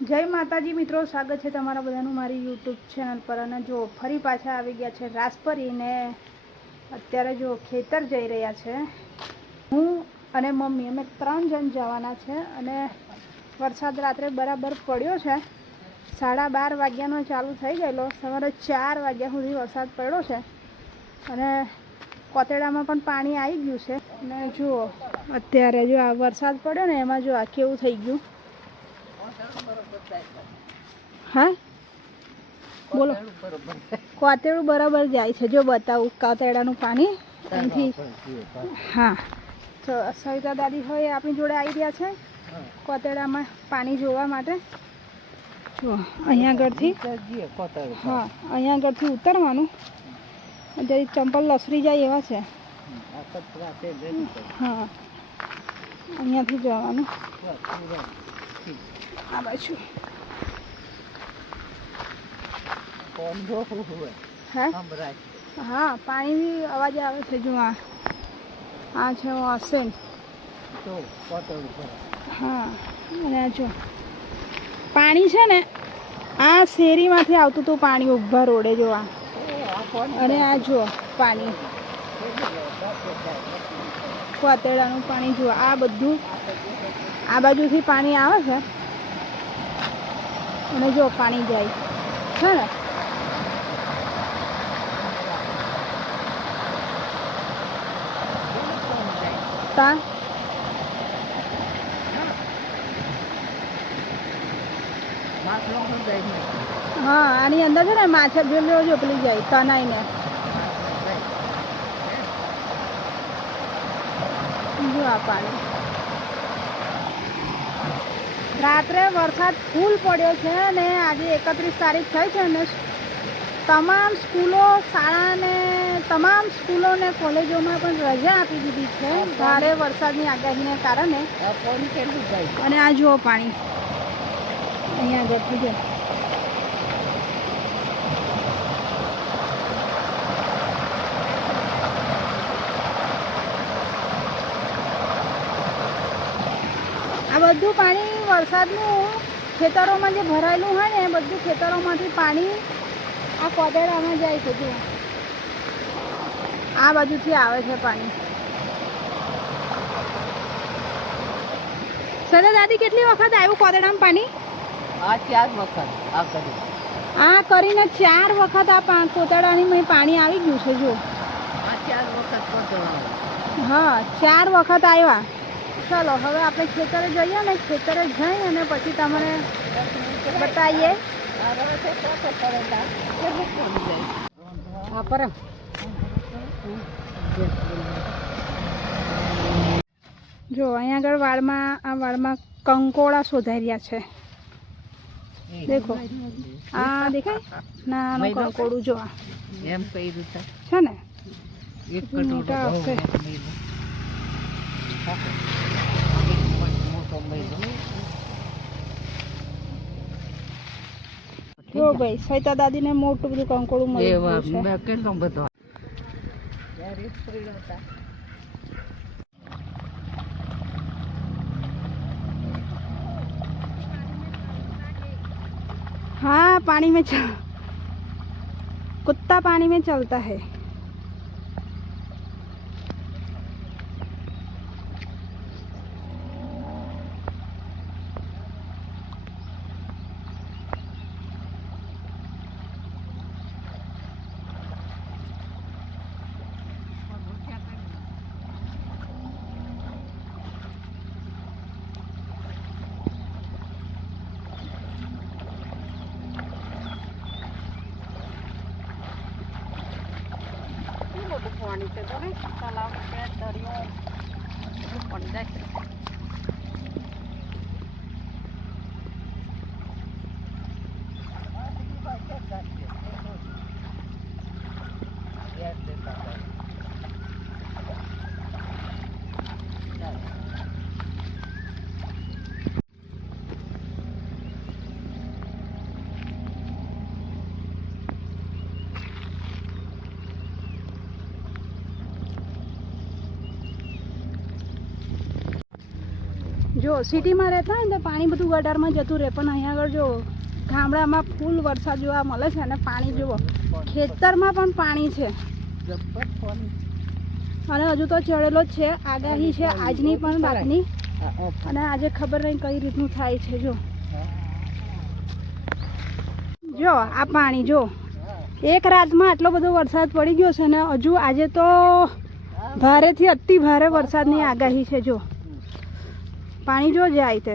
જય માતાજી મિત્રો, સ્વાગત છે તમારા બધાનું મારી યુટ્યુબ ચેનલ પર। અને જો ફરી પાછા આવી ગયા છે રાસપરીને અત્યારે જો ખેતર જઈ રહ્યા છે। હું અને મમ્મી અમે 3 જણ જવાના છે અને વરસાદ રાત્રે બરાબર પડ્યો છે। 12:30 વાગ્યાનો ચાલુ થઈ ગયેલો, સવારે 4 વાગ્યા સુધી વરસાદ પડ્યો છે અને કોતેડામાં પણ પાણી આવી ગયું છે। અને જુઓ અત્યારે જો આ વરસાદ પડ્યો ને એમાં જો આ કેવું થઈ ગયું। हाँ बोलो कोतेड़ू बराबर जाए छे जो बताऊँ कोतेड़ानु पानी अहींथी। हाँ तो सविता दादी होय आपणी जोड़े आई रह्या छे कोतेड़ामां पानी जोवा माटे। जो अहींया આગળથી हाँ अहींया આગળથી उतरवानुं जरी चंपल लसरी जाए एवा छे। हाँ अहींयाथी जवानुं आ बाजू हाँ पानी भी अवाज आवे छे। जो आ छे वासेन हाँ अने जो पानी छे ने आ शेरीमांथी आवतुं तुं पानी उभा रोडे। जो अने आ जो पानी कोतेड़ानुं पानी जो आ बधुं आ बाजुथी पानी आवे छे અને જો પાણી જાય છે ને તા हाँ आनी अंदर है ना माछा जो पेली जाए तनाई ने जो आ पानी रात्रे वरसाद फूल पड़्यो छे ने आज 31 तारीख थई छे ने तमाम स्कूलों शाळा ने तमाम स्कूलों ने कॉलेजों में पण रजा आपी दीधी छे भारे वरसादनी आगाहीने कारणे। अने आ जुओ पाणी अहींया આગળથી જો आ बधुं पाणी वरसादनुं खेतरोमां जे भरायेलुं होय ने बधुं खेतरोमांथी पाणी आ कोतेड़ामां जाय छे। जो आ बाजुथी आवे छे पाणी। सदा दादी કેટલી વખત આવ્યું કોતેડામાં પાણી? આ 4 વખત આ કરી આ કરીને 4 વખત આ કોતેડાની મે પાણી આવી ગયું છે। જો આ 4 વખત કોતેડા हाँ 4 વખત આવ્યા। चलो હવે આપણે ખેતરે જઈએ ને ખેતરે જઈ અને પછી તમને બતાવીએ। આ પર જો અહીંયા આગળ વાળમાં આ વાળમાં કંકોડા શોધાઈ રહ્યા છે। देखो आ देखाय नाનું કંકોડું જો એમ કર્યું છે ને એક મોટા હશે। જો ભાઈ સવિતા દાદી ને મોટું બધું કંકોડું મળી ગયું છે। મેં કેટલો બધો हाँ पानी में कुत्ता पानी में चलता है। પાણી છે તો તલાવ છે દરિયો પડી જાય જો સિટીમાં રહેતા હોય ને તો પાણી બધું ગટારમાં જતું રહે, પણ અહીંયા આગળ જો ગામડામાં ફૂલ વરસાદ જોવા મળે છે અને પાણી જુઓ, ખેતરમાં પણ પાણી છે અને હજુ તો ચડેલો જ છે. આગાહી છે આજની પણ રાતની, અને આજે ખબર નહીં કઈ રીતનું થાય છે. જો આ પાણી જો એક રાતમાં આટલો બધો વરસાદ પડી ગયો છે ને હજુ આજે તો ભારેથી અતિ ભારે વરસાદની આગાહી છે. જો પાણી જો જાય તે,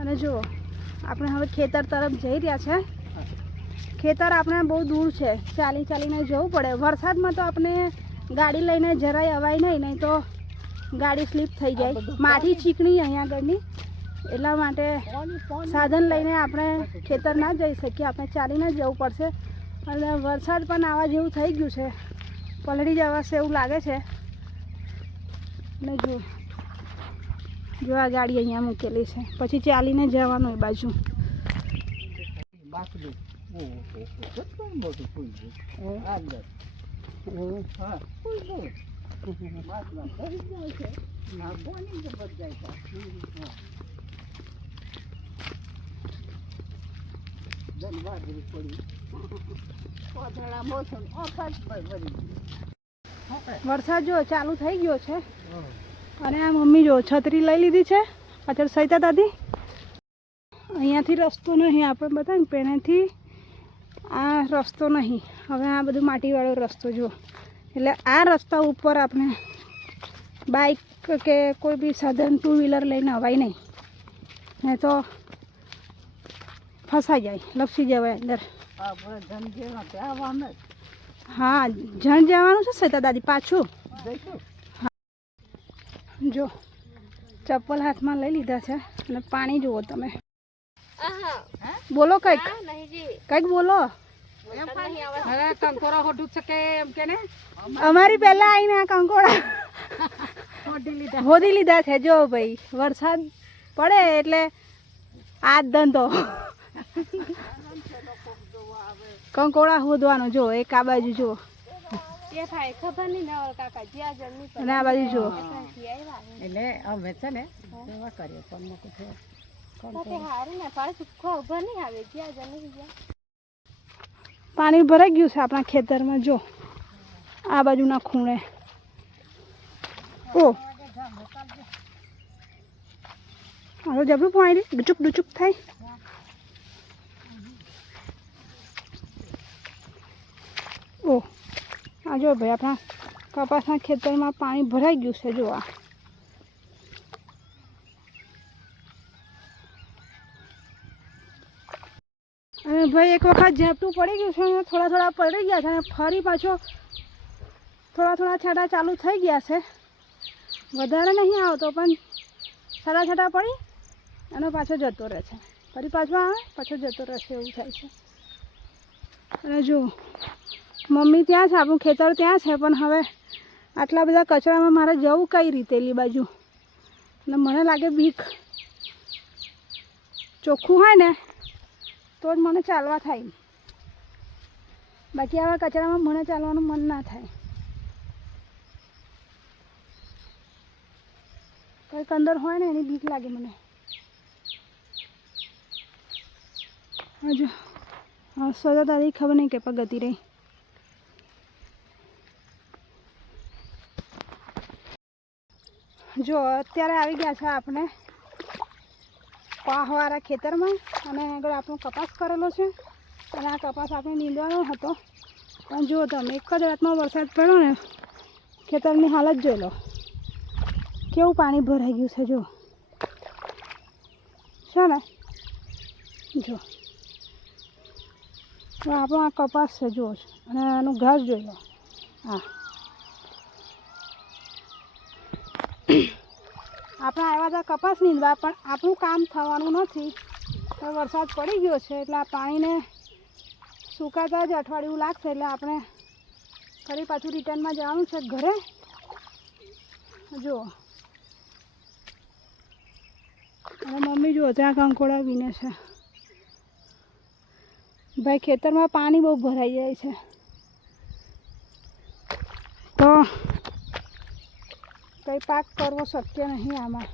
અને જો આપણે હવે ખેતર તરફ જઈ રહ્યા છે. ખેતર આપણે બહુ દૂર છે, ચાલી ચાલીને જવું પડે. વરસાદમાં તો આપણે ગાડી લઈને જરાય અવાય નહીં તો ગાડી સ્લીપ થઈ જાય. માટી ચીકણી અહીંયા આગળની, એટલા માટે સાધન લઈને આપણે ખેતર ના જઈ શકીએ, આપણે ચાલીને જ જવું પડશે. અને વરસાદ પણ આવા જેવું થઈ ગયું છે, પલળી જવાશે એવું લાગે છે. ને જો આ ગાડી અહીંયા મૂકેલી છે, પછી ચાલીને જવાનું એ બાજુ. વરસાદ જો ચાલુ થઈ ગયો છે, અને આ મમ્મી જો છત્રી લઈ લીધી છે. પાછળ સૈતા દાદી અહીંયાથી રસ્તો નહીં, આપણે બતાવીને પેણેથી આ રસ્તો નહીં. હવે આ બધું માટીવાળો રસ્તો જો, એટલે આ રસ્તા ઉપર આપણે બાઇક કે કોઈ બી સાધન ટુ વ્હીલર લઈને અવાય નહીં, નહીં તો ફસાઈ જાય, લપસી જવાય અંદર. હા જણ જવાનું છે સૈતા દાદી પાછું. જો ચપ્પલ હાથમાં લઈ લીધા છે અને પાણી જુઓ તમે. બોલો કંઈક બોલો. અમારી પહેલા આવીને આ કંકોડા હોદી લીધા છે. જો ભાઈ વરસાદ પડે એટલે આ ધંધો કંકોડા હોદવાનો. જો એક આ બાજુ જુઓ, અને આ બાજુ જુઓ. એટલે અમે છે ને પાણી ભરાઈ ગયું છે આપણા ખેતરમાં. જો આ બાજુના ખૂણે ઓ હાલો જબરું પાણી ડુચુક ડુચુક થાય. ઓ આ જો ભાઈ આપણા કપાસના ખેતરમાં પાણી ભરાઈ ગયું છે. જો આ અને ભાઈ એક વખત ઝાપટું પડી ગયું છે, થોડા થોડા પડી ગયા છે અને ફરી પાછો થોડા થોડા છાંટા ચાલુ થઈ ગયા છે. વધારે નહીં આવતો પણ છાંટા છાંટા પડી અને પાછો જતો રહે છે, ફરી પાછો આવે પાછો જતો રહેશે, એવું થાય છે. અને જો મમ્મી ત્યાં છે, આપણું ખેતર ત્યાં છે, પણ હવે આટલા બધા કચરામાં મારે જવું કઈ રીતે એલી બાજુ. અને મને લાગે બીક, ચોખ્ખું હોય ને તો જ મને ચાલવા થાય, બાકી આવા કચરામાં મને ચાલવાનું મન ના થાય. કંઈક અંદર હોય ને એની બીક લાગે મને. હજુ સોજા દાદી ખબર નહીં કે પગતી રહી. જો અત્યારે આવી ગયા છે આપણે પાહવાળા ખેતરમાં, અને આગળ આપણો કપાસ કરેલો છે, અને આ કપાસ આપણે નીંદવાનો હતો. પણ જુઓ તમે, એક જ રાતમાં વરસાદ પડ્યો ને, ખેતરની હાલત જોઈ લો, કેવું પાણી ભરાઈ ગયું છે. જો છે ને, જો આપણો આ કપાસ છે જુઓ, અને આનું ઘાસ જોઈ લો. હા આપણે આવ્યા હતા કપાસ નીંદવા, પણ આપણું કામ થવાનું નથી. વરસાદ પડી ગયો છે એટલે આ પાણીને સુકાતા જ અઠવાડિયું લાગશે, એટલે આપણે ફરી પાછું રિટર્નમાં જવાનું છે ઘરે. જુઓ, અને મમ્મી જુઓ ત્યાં કંકોડા વીણે છે. ભાઈ ખેતરમાં પાણી બહુ ભરાઈ જાય છે, તો કંઈ પાક કરવો શક્ય નહીં આમાં.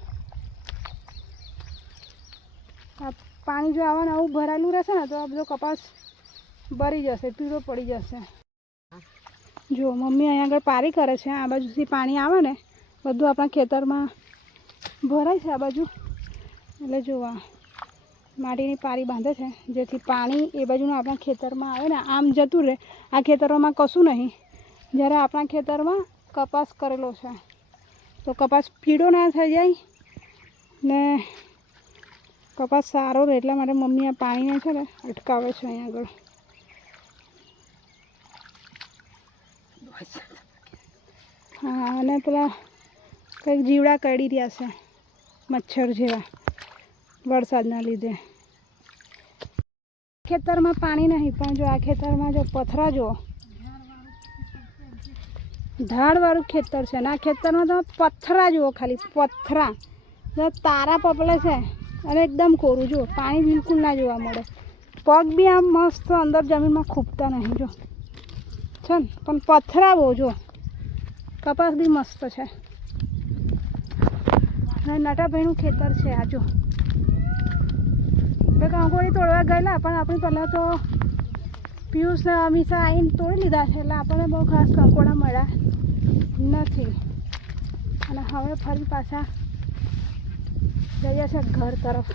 આ પાણી જો આવા આવું ભરાયેલું રહેશે ને તો આ બધો કપાસ બળી જશે, પીળો પડી જશે. જો મમ્મી અહીંયા આગળ પારી કરે છે. આ બાજુથી પાણી આવે ને બધું આપણા ખેતરમાં ભરાય છે આ બાજુ. એટલે જોવા માટીની પારી બાંધે છે જેથી પાણી એ બાજુનું આપણા ખેતરમાં આવે ને આમ જતું રહે. આ ખેતરોમાં કશું નહીં. જ્યારે આપણા ખેતરમાં કપાસ કરેલો છે તો કપાસ પીળો ના થઈ જાય ને કપાસ સારો રહે. એટલા માટે મમ્મી આ પાણીને છે ને અટકાવે છે અહીંયા આગળ. હા, અને પેલા કંઈક જીવડા કરડી રહ્યા છે મચ્છર જેવા વરસાદના લીધે. ખેતરમાં પાણી નહીં પણ જો આ ખેતરમાં જો પથરા જુઓ, ઢાળવાળું ખેતર છે ને આ ખેતરમાં તમે પથરા જુઓ, ખાલી પથરા તારા પપલે છે અને એકદમ કોરું. જો પાણી બિલકુલ ના જોવા મળે. પગ બી આમ મસ્ત અંદર જમીનમાં ખૂબતા નહીં જો છે ને, પણ પથરા બહુ. જો કપાસ બી મસ્ત છે. નટાભાઈનું ખેતર છે આ જો. કંકોડી તોડવા ગયેલા પણ આપણે પહેલાં તો પિયુષ ને અમીષા આવીને તોડી લીધા છે એટલે આપણને બહુ ખાસ કંકોડા મળ્યા નથી. અને હવે ફરી પાછા જઈએ છે ઘર તરફ.